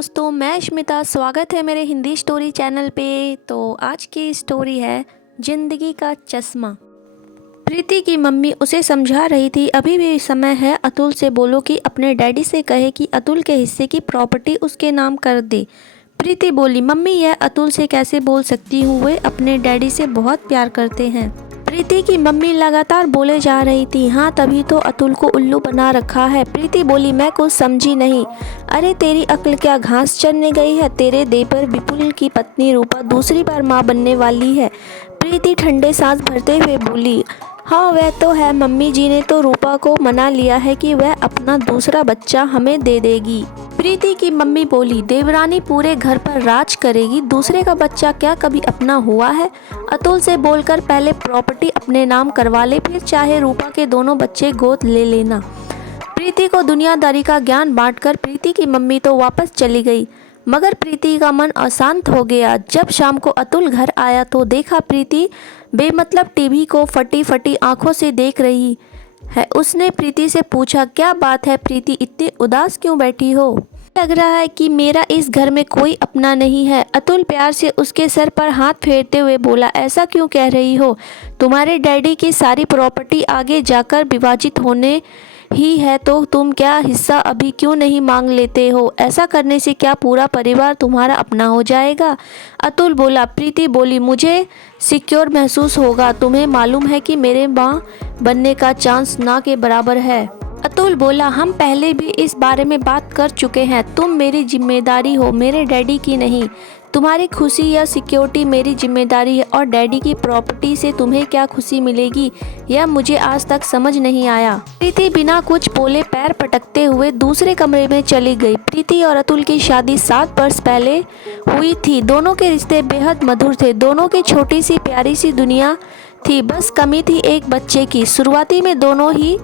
दोस्तों, मैं स्मिता। स्वागत है मेरे हिंदी स्टोरी चैनल पे। तो आज की स्टोरी है जिंदगी का चश्मा। प्रीति की मम्मी उसे समझा रही थी, अभी भी समय है, अतुल से बोलो कि अपने डैडी से कहे कि अतुल के हिस्से की प्रॉपर्टी उसके नाम कर दे। प्रीति बोली, मम्मी यह अतुल से कैसे बोल सकती हूँ, वे अपने डैडी से बहुत प्यार करते हैं। प्रीति की मम्मी लगातार बोले जा रही थी, हाँ तभी तो अतुल को उल्लू बना रखा है। प्रीति बोली, मैं कुछ समझी नहीं। अरे तेरी अक्ल क्या घास चरने गई है? तेरे दे पर विपुल की पत्नी रूपा दूसरी बार माँ बनने वाली है। प्रीति ठंडे सांस भरते हुए बोली, हाँ वह तो है, मम्मी जी ने तो रूपा को मना लिया है कि वह अपना दूसरा बच्चा हमें दे देगी। प्रीति की मम्मी बोली, देवरानी पूरे घर पर राज करेगी, दूसरे का बच्चा क्या कभी अपना हुआ है? अतुल से बोलकर पहले प्रॉपर्टी अपने नाम करवा ले, फिर चाहे रूपा के दोनों बच्चे गोद ले लेना। प्रीति को दुनियादारी का ज्ञान बांटकर प्रीति की मम्मी तो वापस चली गई, मगर प्रीति का मन अशांत हो गया। जब शाम को अतुल घर आया तो देखा प्रीति बेमतलब टीवी को फटी फटी आंखों से देख रही है। उसने प्रीति से पूछा, क्या बात है प्रीति, इतनी उदास क्यों बैठी हो? लग रहा है कि मेरा इस घर में कोई अपना नहीं है। अतुल प्यार से उसके सर पर हाथ फेरते हुए बोला, ऐसा क्यों कह रही हो? तुम्हारे डैडी की सारी प्रॉपर्टी आगे जाकर विभाजित होने ही है, तो तुम क्या हिस्सा अभी क्यों नहीं मांग लेते हो? ऐसा करने से क्या पूरा परिवार तुम्हारा अपना हो जाएगा? अतुल बोला। प्रीति बोली, मुझे सिक्योर महसूस होगा। तुम्हें मालूम है कि मेरे माँ बनने का चांस ना के बराबर है। अतुल बोला, हम पहले भी इस बारे में बात कर चुके हैं। तुम मेरी जिम्मेदारी हो, मेरे डैडी की नहीं। तुम्हारी खुशी या सिक्योरिटी मेरी जिम्मेदारी है, और डैडी की प्रॉपर्टी से तुम्हें क्या खुशी मिलेगी, यह मुझे आज तक समझ नहीं आया। प्रीति बिना कुछ बोले पैर पटकते हुए दूसरे कमरे में चली गई। प्रीति और अतुल की शादी 7 वर्ष पहले हुई थी। दोनों के रिश्ते बेहद मधुर थे। दोनों की छोटी सी प्यारी सी दुनिया थी। बस कमी थी एक बच्चे की। शुरुआती में दोनों ही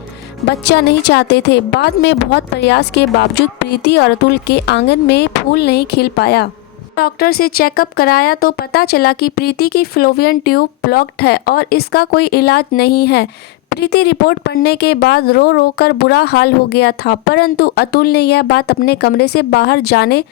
बच्चा नहीं चाहते थे। बाद में बहुत प्रयास के बावजूद प्रीति और अतुल के आंगन में फूल नहीं खिल पाया। डॉक्टर से चेकअप कराया तो पता चला कि प्रीति की फैलोपियन ट्यूब ब्लॉक्ड है और इसका कोई इलाज नहीं है। प्रीति रिपोर्ट पढ़ने के बाद रो रो कर बुरा हाल हो गया था, परंतु अतुल ने यह बात अपने कमरे से बाहर जाने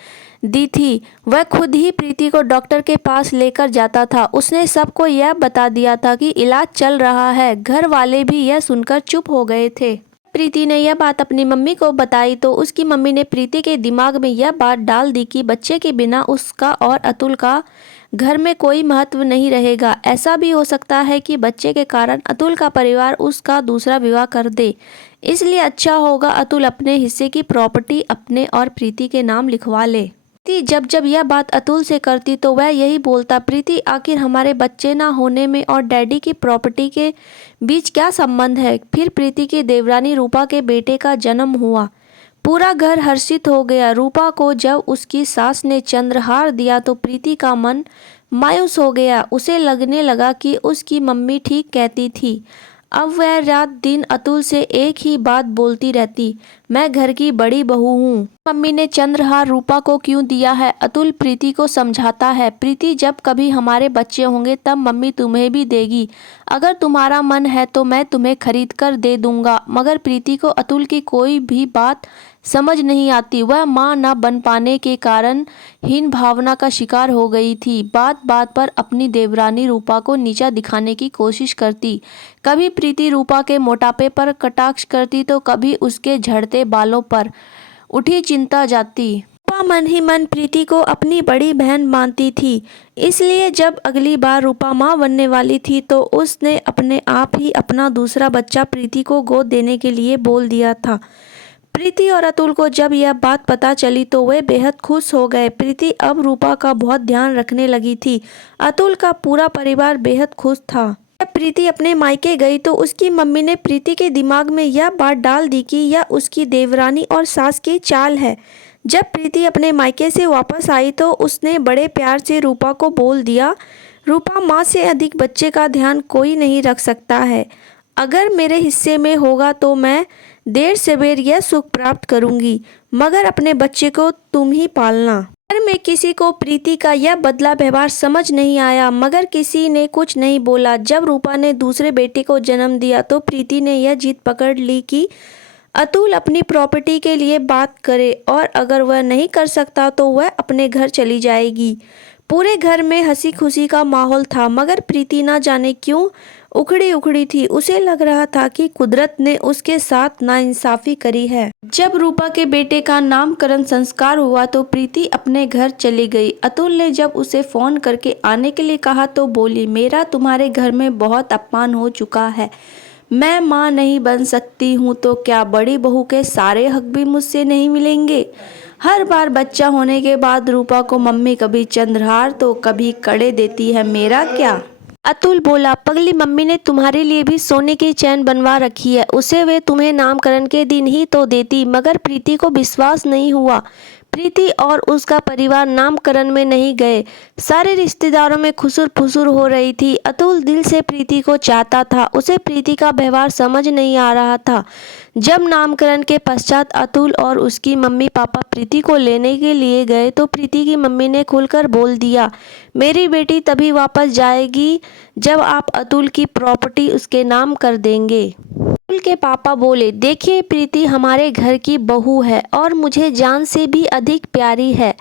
दी थी। वह खुद ही प्रीति को डॉक्टर के पास लेकर जाता था। उसने सबको यह बता दिया था कि इलाज चल रहा है। घर वाले भी यह सुनकर चुप हो गए थे। प्रीति ने यह बात अपनी मम्मी को बताई तो उसकी मम्मी ने प्रीति के दिमाग में यह बात डाल दी कि बच्चे के बिना उसका और अतुल का घर में कोई महत्व नहीं रहेगा। ऐसा भी हो सकता है कि बच्चे के कारण अतुल का परिवार उसका दूसरा विवाह कर दे, इसलिए अच्छा होगा अतुल अपने हिस्से की प्रॉपर्टी अपने और प्रीति के नाम लिखवा ले। प्रीति जब जब यह बात अतुल से करती तो वह यही बोलता, प्रीति आखिर हमारे बच्चे ना होने में और डैडी की प्रॉपर्टी के बीच क्या संबंध है? फिर प्रीति की देवरानी रूपा के बेटे का जन्म हुआ। पूरा घर हर्षित हो गया। रूपा को जब उसकी सास ने चंद्रहार दिया तो प्रीति का मन मायूस हो गया। उसे लगने लगा कि उसकी मम्मी ठीक कहती थी। अब वह रात दिन अतुल से एक ही बात बोलती रहती, मैं घर की बड़ी बहू हूँ। मम्मी ने चंद्रहार रूपा को क्यों दिया है? अतुल प्रीति को समझाता है, प्रीति जब कभी हमारे बच्चे होंगे तब मम्मी तुम्हें भी देगी। अगर तुम्हारा मन है तो मैं तुम्हें खरीद कर दे दूंगा। मगर प्रीति को अतुल की कोई भी बात समझ नहीं आती। वह माँ न बन पाने के कारण हीन भावना का शिकार हो गई थी। बात बात पर अपनी देवरानी रूपा को नीचा दिखाने की कोशिश करती। कभी प्रीति रूपा के मोटापे पर कटाक्ष करती तो कभी उसके झड़ते बालों पर उठी चिंता जाती। रूपा मन ही मन प्रीति को अपनी बड़ी बहन मानती थी, इसलिए जब अगली बार रूपा माँ बनने वाली थी तो उसने अपने आप ही अपना दूसरा बच्चा प्रीति को गोद देने के लिए बोल दिया था। प्रीति और अतुल को जब यह बात पता चली तो वे बेहद खुश हो गए। प्रीति अब रूपा का बहुत ध्यान रखने लगी थी। अतुल का पूरा परिवार बेहद खुश था। जब प्रीति अपने मायके गई तो उसकी मम्मी ने प्रीति के दिमाग में यह बात डाल दी कि यह उसकी देवरानी और सास की चाल है। जब प्रीति अपने मायके से वापस आई तो उसने बड़े प्यार से रूपा को बोल दिया, रूपा माँ से अधिक बच्चे का ध्यान कोई नहीं रख सकता है। अगर मेरे हिस्से में होगा तो मैं देर सवेर यह सुख प्राप्त करूंगी, मगर अपने बच्चे को तुम ही पालना। घर में किसी को प्रीति का यह बदला व्यवहार समझ नहीं आया, मगर किसी ने कुछ नहीं बोला। जब रूपा ने दूसरे बेटे को जन्म दिया तो प्रीति ने यह जीत पकड़ ली कि अतुल अपनी प्रॉपर्टी के लिए बात करे और अगर वह नहीं कर सकता तो वह अपने घर चली जाएगी। पूरे घर में हंसी खुशी का माहौल था, मगर प्रीति ना जाने क्यों उखड़ी उखड़ी थी। उसे लग रहा था कि कुदरत ने उसके साथ नाइंसाफी करी है। जब रूपा के बेटे का नामकरण संस्कार हुआ तो प्रीति अपने घर चली गई। अतुल ने जब उसे फोन करके आने के लिए कहा तो बोली, मेरा तुम्हारे घर में बहुत अपमान हो चुका है। मैं माँ नहीं बन सकती हूँ तो क्या बड़ी बहू के सारे हक भी मुझसे नहीं मिलेंगे? हर बार बच्चा होने के बाद रूपा को मम्मी कभी चंद्रहार तो कभी कड़े देती है, मेरा क्या? अतुल बोला, पगली मम्मी ने तुम्हारे लिए भी सोने की चैन बनवा रखी है। उसे वे तुम्हें नामकरण के दिन ही तो देती। मगर प्रीति को विश्वास नहीं हुआ। प्रीति और उसका परिवार नामकरण में नहीं गए। सारे रिश्तेदारों में खुसुर फुसुर हो रही थी। अतुल दिल से प्रीति को चाहता था। उसे प्रीति का व्यवहार समझ नहीं आ रहा था। जब नामकरण के पश्चात अतुल और उसकी मम्मी पापा प्रीति को लेने के लिए गए तो प्रीति की मम्मी ने खुलकर बोल दिया, मेरी बेटी तभी वापस जाएगी जब आप अतुल की प्रॉपर्टी उसके नाम कर देंगे। अतुल के पापा बोले, देखिए प्रीति हमारे घर की बहू है और मुझे जान से भी अधिक प्यारी है,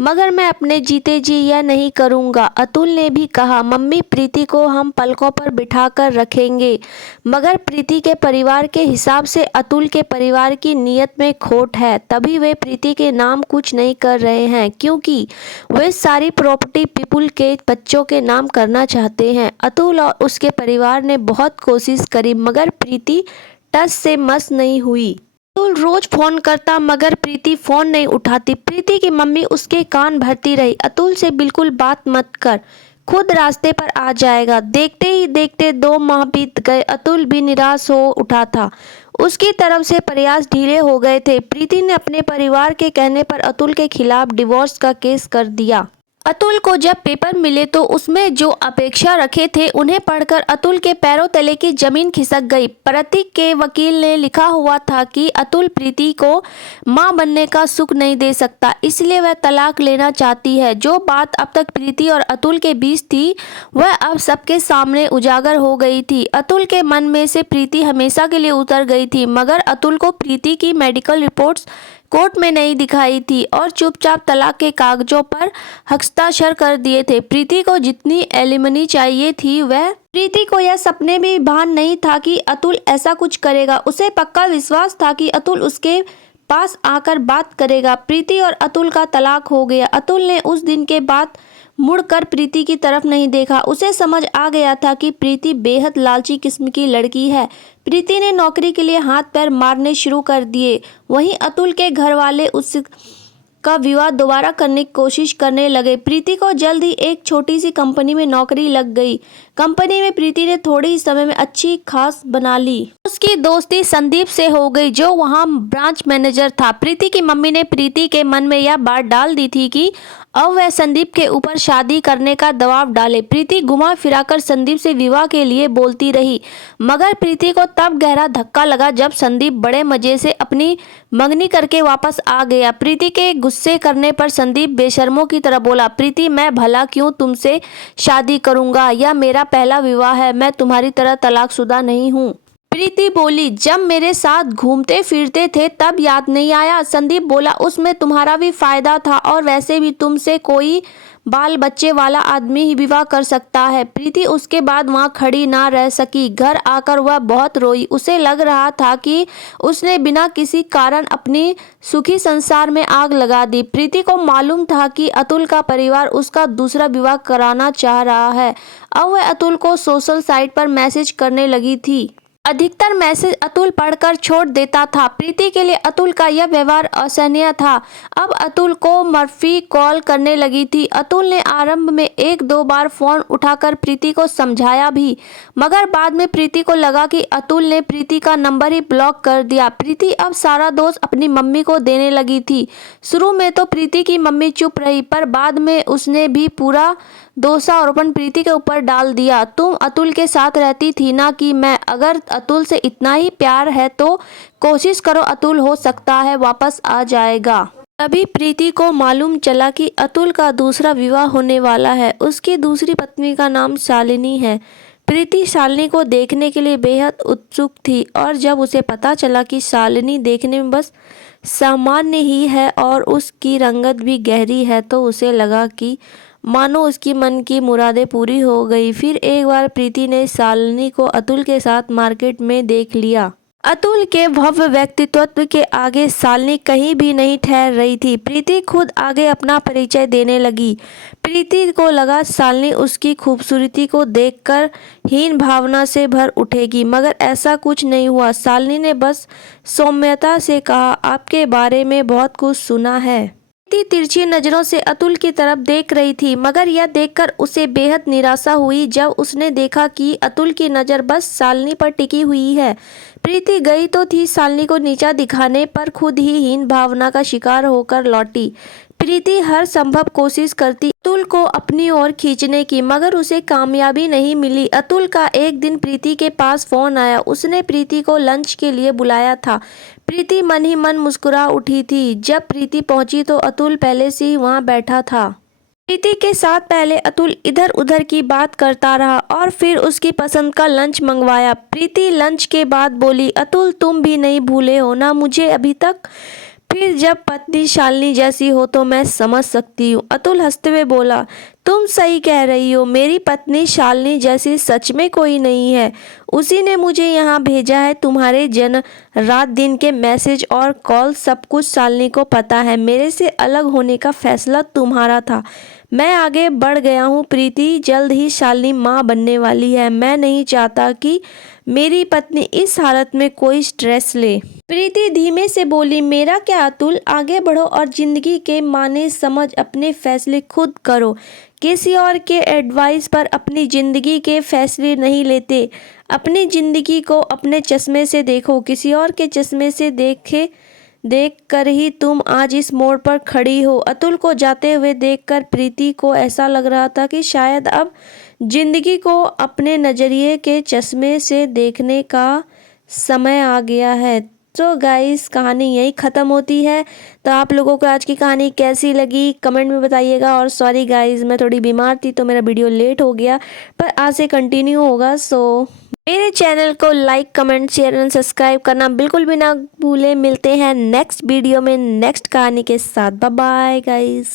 मगर मैं अपने जीते जी यह नहीं करूँगा। अतुल ने भी कहा, मम्मी प्रीति को हम पलकों पर बिठाकर रखेंगे। मगर प्रीति के परिवार के हिसाब से अतुल के परिवार की नीयत में खोट है, तभी वे प्रीति के नाम कुछ नहीं कर रहे हैं, क्योंकि वे सारी प्रॉपर्टी पीपुल के बच्चों के नाम करना चाहते हैं। अतुल और उसके परिवार ने बहुत कोशिश करी, मगर प्रीति टस से मस नहीं हुई। अतुल रोज फोन करता मगर प्रीति फोन नहीं उठाती। प्रीति की मम्मी उसके कान भरती रही, अतुल से बिल्कुल बात मत कर, खुद रास्ते पर आ जाएगा। देखते ही देखते 2 माह बीत गए। अतुल भी निराश हो उठा था। उसकी तरफ से प्रयास ढीले हो गए थे। प्रीति ने अपने परिवार के कहने पर अतुल के खिलाफ डिवोर्स का केस कर दिया। अतुल को जब पेपर मिले तो उसमें जो अपेक्षा रखे थे उन्हें पढ़कर अतुल के पैरों तले की जमीन खिसक गई। प्रतीक के वकील ने लिखा हुआ था कि अतुल प्रीति को मां बनने का सुख नहीं दे सकता, इसलिए वह तलाक लेना चाहती है। जो बात अब तक प्रीति और अतुल के बीच थी वह अब सबके सामने उजागर हो गई थी। अतुल के मन में से प्रीति हमेशा के लिए उतर गई थी, मगर अतुल को प्रीति की मेडिकल रिपोर्ट्स कोर्ट में नहीं दिखाई थी और चुपचाप तलाक के कागजों पर हस्ताक्षर कर दिए थे। प्रीति को जितनी एलिमनी चाहिए थी वह प्रीति को यह सपने में भान नहीं था कि अतुल ऐसा कुछ करेगा। उसे पक्का विश्वास था कि अतुल उसके पास आकर बात करेगा। प्रीति और अतुल का तलाक हो गया। अतुल ने उस दिन के बाद मुड़कर प्रीति की तरफ नहीं देखा। उसे समझ आ गया था कि प्रीति बेहद लालची किस्म की लड़की है। प्रीति ने नौकरी के लिए हाथ पैर मारने शुरू कर दिए। वहीं अतुल के घर वाले उसका विवाह दोबारा करने की कोशिश करने लगे। प्रीति को जल्द ही एक छोटी सी कंपनी में नौकरी लग गई। कंपनी में प्रीति ने थोड़े ही समय में अच्छी खास बना ली। उसकी दोस्ती संदीप से हो गई जो वहां ब्रांच मैनेजर था। प्रीति की मम्मी ने प्रीति के मन में यह बात डाल दी थी कि अब वह संदीप के ऊपर शादी करने का दबाव डाले। प्रीति घुमा फिराकर संदीप से विवाह के लिए बोलती रही, मगर प्रीति को तब गहरा धक्का लगा जब संदीप बड़े मजे से अपनी मंगनी करके वापस आ गया। प्रीति के गुस्से करने पर संदीप बेशर्मों की तरह बोला, प्रीति मैं भला क्यों तुमसे शादी करूंगा, यह मेरा पहला विवाह है, मैं तुम्हारी तरह तलाकशुदा नहीं हूँ। प्रीति बोली, जब मेरे साथ घूमते फिरते थे तब याद नहीं आया। संदीप बोला, उसमें तुम्हारा भी फायदा था और वैसे भी तुमसे कोई बाल बच्चे वाला आदमी ही विवाह कर सकता है। प्रीति उसके बाद वहां खड़ी ना रह सकी। घर आकर वह बहुत रोई। उसे लग रहा था कि उसने बिना किसी कारण अपनी सुखी संसार में आग लगा दी। प्रीति को मालूम था कि अतुल का परिवार उसका दूसरा विवाह कराना चाह रहा है। अब वह अतुल को सोशल साइट पर मैसेज करने लगी थी। अधिकतर मैसेज अतुल पढ़कर छोड़ देता था। प्रीति के लिए अतुल का यह व्यवहार असहनीय था। अब अतुल को मर्फी कॉल करने लगी थी। अतुल ने आरंभ में 1-2 बार फोन उठाकर प्रीति को समझाया भी, मगर बाद में प्रीति को लगा कि अतुल ने प्रीति का नंबर ही ब्लॉक कर दिया। प्रीति अब सारा दोष अपनी मम्मी को देने लगी थी। शुरू में तो प्रीति की मम्मी चुप रही, पर बाद में उसने भी पूरा दोषारोपण प्रीति के ऊपर डाल दिया। तुम अतुल के साथ रहती थी ना कि मैं, अगर अतुल से इतना ही प्यार है तो कोशिश करो, अतुल हो सकता है वापस आ जाएगा। तभी प्रीति को मालूम चला कि अतुल का दूसरा विवाह होने वाला है। उसकी दूसरी पत्नी का नाम शालिनी है। प्रीति शालिनी को देखने के लिए बेहद उत्सुक थी और जब उसे पता चला कि शालिनी देखने में बस सामान्य ही है और उसकी रंगत भी गहरी है तो उसे लगा कि मानो उसकी मन की मुरादें पूरी हो गई। फिर एक बार प्रीति ने शालिनी को अतुल के साथ मार्केट में देख लिया। अतुल के भव्य व्यक्तित्व के आगे शालिनी कहीं भी नहीं ठहर रही थी। प्रीति खुद आगे अपना परिचय देने लगी। प्रीति को लगा शालिनी उसकी खूबसूरती को देखकर हीन भावना से भर उठेगी, मगर ऐसा कुछ नहीं हुआ। शालिनी ने बस सौम्यता से कहा, आपके बारे में बहुत कुछ सुना है। प्रीति तिरछी नजरों से अतुल की तरफ देख रही थी, मगर यह देखकर उसे बेहद निराशा हुई जब उसने देखा कि अतुल की नज़र बस शालिनी पर टिकी हुई है। प्रीति गई तो थी शालिनी को नीचा दिखाने, पर खुद ही हीन भावना का शिकार होकर लौटी। प्रीति हर संभव कोशिश करती अतुल को अपनी ओर खींचने की, मगर उसे कामयाबी नहीं मिली। अतुल का एक दिन प्रीति के पास फोन आया। उसने प्रीति को लंच के लिए बुलाया था। प्रीति मन ही मन मुस्कुरा उठी थी। जब प्रीति पहुंची तो अतुल पहले से ही वहां बैठा था। प्रीति के साथ पहले अतुल इधर उधर की बात करता रहा और फिर उसकी पसंद का लंच मंगवाया। प्रीति लंच के बाद बोली, अतुल तुम भी नहीं भूले हो ना मुझे अभी तक? फिर जब पत्नी शालिनी जैसी हो तो मैं समझ सकती हूँ। अतुल हंसते हुए बोला, तुम सही कह रही हो, मेरी पत्नी शालिनी जैसी सच में कोई नहीं है। उसी ने मुझे यहाँ भेजा है। तुम्हारे जन रात दिन के मैसेज और कॉल सब कुछ शालिनी को पता है। मेरे से अलग होने का फैसला तुम्हारा था। मैं आगे बढ़ गया हूँ प्रीति, जल्द ही शालिनी माँ बनने वाली है। मैं नहीं चाहता कि मेरी पत्नी इस हालत में कोई स्ट्रेस ले। प्रीति धीमे से बोली, मेरा क्या अतुल, आगे बढ़ो और जिंदगी के माने समझ अपने फैसले खुद करो। किसी और के एडवाइस पर अपनी ज़िंदगी के फैसले नहीं लेते। अपनी ज़िंदगी को अपने चश्मे से देखो। किसी और के चश्मे से देख कर ही तुम आज इस मोड़ पर खड़ी हो। अतुल को जाते हुए देखकर प्रीति को ऐसा लग रहा था कि शायद अब जिंदगी को अपने नज़रिए के चश्मे से देखने का समय आ गया है। तो गाइस कहानी यही ख़त्म होती है। तो आप लोगों को आज की कहानी कैसी लगी कमेंट में बताइएगा। और सॉरी गाइस, मैं थोड़ी बीमार थी तो मेरा वीडियो लेट हो गया, पर आज से कंटिन्यू होगा। सो मेरे चैनल को like comment share and subscribe करना बिल्कुल भी ना भूलें। मिलते हैं नेक्स्ट वीडियो में नेक्स्ट कहानी के साथ। Bye bye guys.